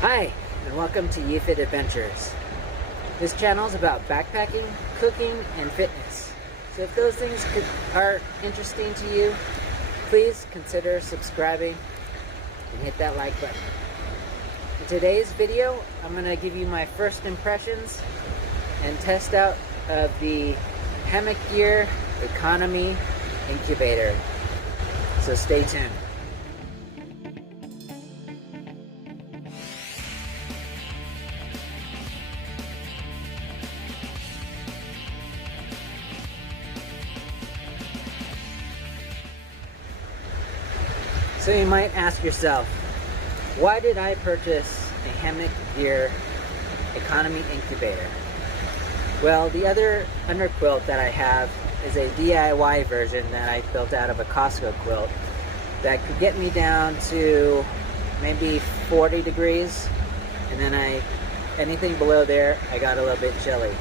Hi, and welcome to YeFit Adventures. This channel is about backpacking, cooking, and fitness. So if those things are interesting to you, please consider subscribing and hit that like button. In today's video, I'm going to give you my first impressions and test out of the Hammock Gear Economy Incubator. So stay tuned. So you might ask yourself, why did I purchase a Hammock Gear Economy Incubator? Well, the other underquilt that I have is a DIY version that I built out of a Costco quilt that could get me down to maybe 40 degrees, and then anything below there I got a little bit chilly.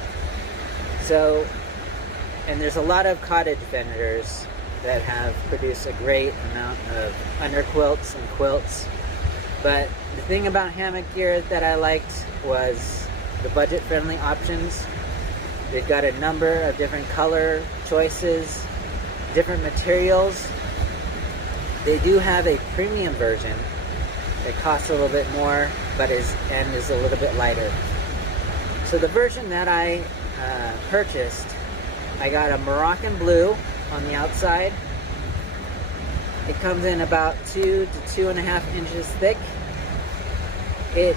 So, and there's a lot of cottage vendors that have produced a great amount of underquilts and quilts. But the thing about Hammock Gear that I liked was the budget-friendly options. They've got a number of different color choices, different materials. They do have a premium version that costs a little bit more, but is a little bit lighter. So the version that I purchased, I got a Moroccan blue on the outside. It comes in about 2 to 2.5 inches thick. It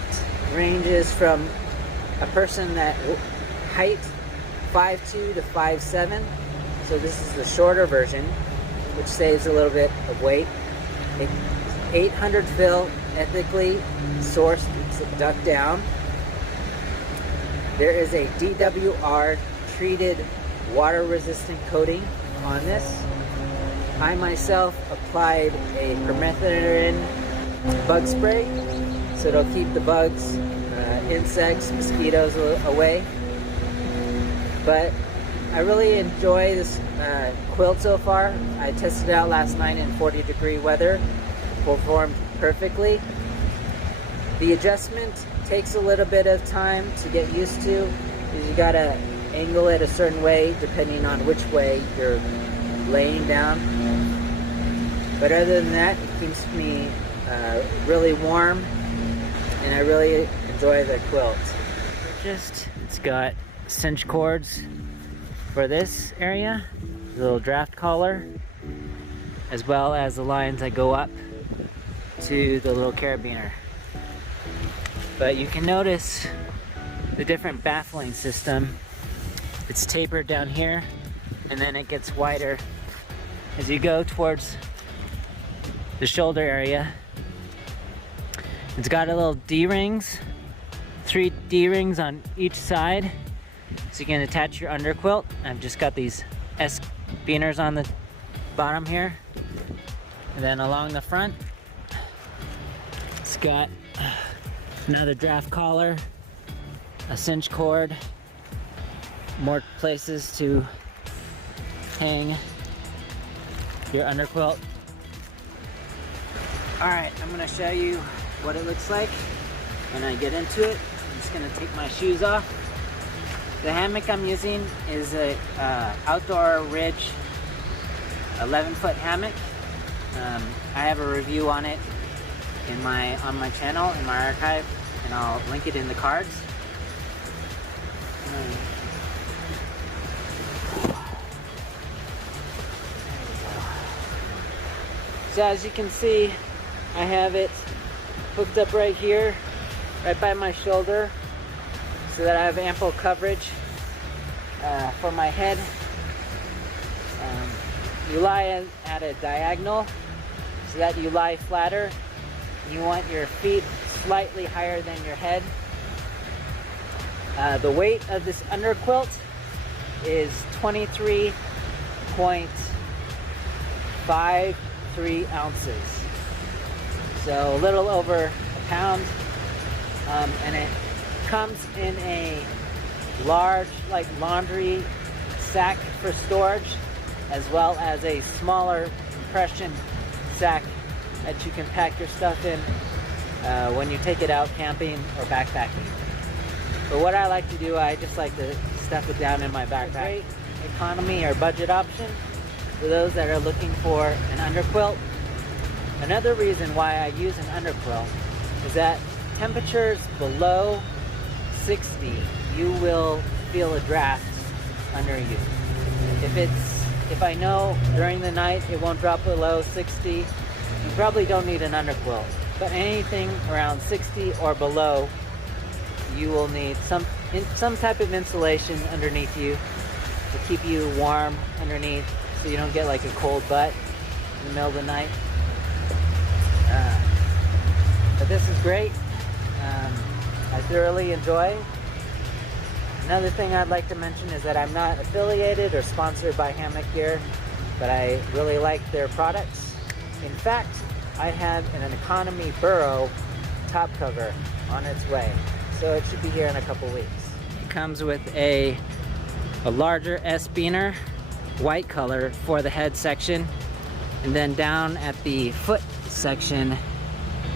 ranges from a person that height 5'2" to 5'7". So this is the shorter version, which saves a little bit of weight. It's 800 fill, ethically sourced, duck down. There is a DWR treated water resistant coating on this. I myself applied a permethrin bug spray, so it'll keep the bugs, insects, mosquitoes away. But I really enjoy this quilt so far. I tested it out last night in 40-degree weather. It performed perfectly. The adjustment takes a little bit of time to get used to, because you gotta angle it a certain way depending on which way you're laying down. But other than that, it keeps me really warm, and I really enjoy the quilt. It's got cinch cords for this area, the little draft collar, as well as the lines that go up to the little carabiner. But you can notice the different baffling system. It's tapered down here, and then it gets wider as you go towards the shoulder area. It's got a little D-rings, 3 D-rings on each side, so you can attach your underquilt. I've just got these S-beaners on the bottom here. And then along the front, it's got another draft collar, a cinch cord, more places to hang your underquilt. Alright, I'm going to show you what it looks like when I get into it. I'm just going to take my shoes off. The hammock I'm using is a Outdoor Ridge 11-foot hammock. I have a review on it on my channel, in my archive, and I'll link it in the cards. So as you can see, I have it hooked up right here, right by my shoulder, so that I have ample coverage for my head. You lie at a diagonal so that you lie flatter. You want your feet slightly higher than your head. The weight of this underquilt is 23.53 ounces. So a little over a pound. And it comes in a large, like, laundry sack for storage, as well as a smaller compression sack that you can pack your stuff in when you take it out camping or backpacking. But what I like to do, I just like to stuff it down in my backpack. Great economy or budget option for those that are looking for an underquilt. Another reason why I use an underquilt is that temperatures below 60, you will feel a draft under you. If I know during the night it won't drop below 60, you probably don't need an underquilt. But anything around 60 or below, you will need some type of insulation underneath you to keep you warm underneath, so you don't get like a cold butt in the middle of the night. But this is great. I thoroughly enjoy. Another thing I'd like to mention is that I'm not affiliated or sponsored by Hammock Gear, but I really like their products. In fact, I have an economy burrow top cover on its way, so it should be here in a couple weeks. It comes with a larger S-beaner, white color for the head section, and then down at the foot section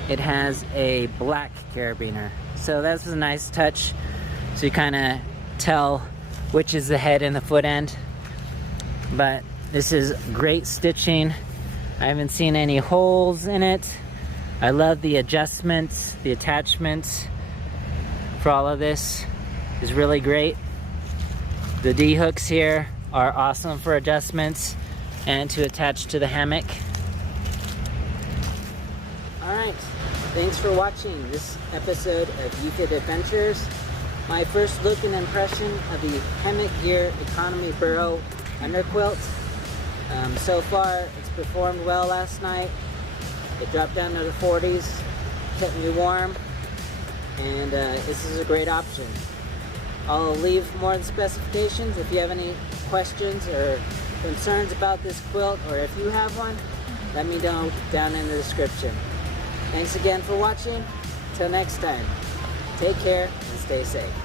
it has a black carabiner. So that's a nice touch, so you kind of tell which is the head and the foot end. But this is great stitching. I haven't seen any holes in it. I love the adjustments, the attachments for all of this is really great. The D-hooks here are awesome for adjustments and to attach to the hammock. Alright, thanks for watching this episode of UFIT Adventures. My first look and impression of the Hammock Gear Economy Burrow Underquilt. So far, it's performed well last night. It dropped down to the 40s, kept me warm, and this is a great option. I'll leave more of the specifications. If you have any questions or concerns about this quilt, or if you have one, let me know down in the description. Thanks again for watching. Till next time, take care and stay safe.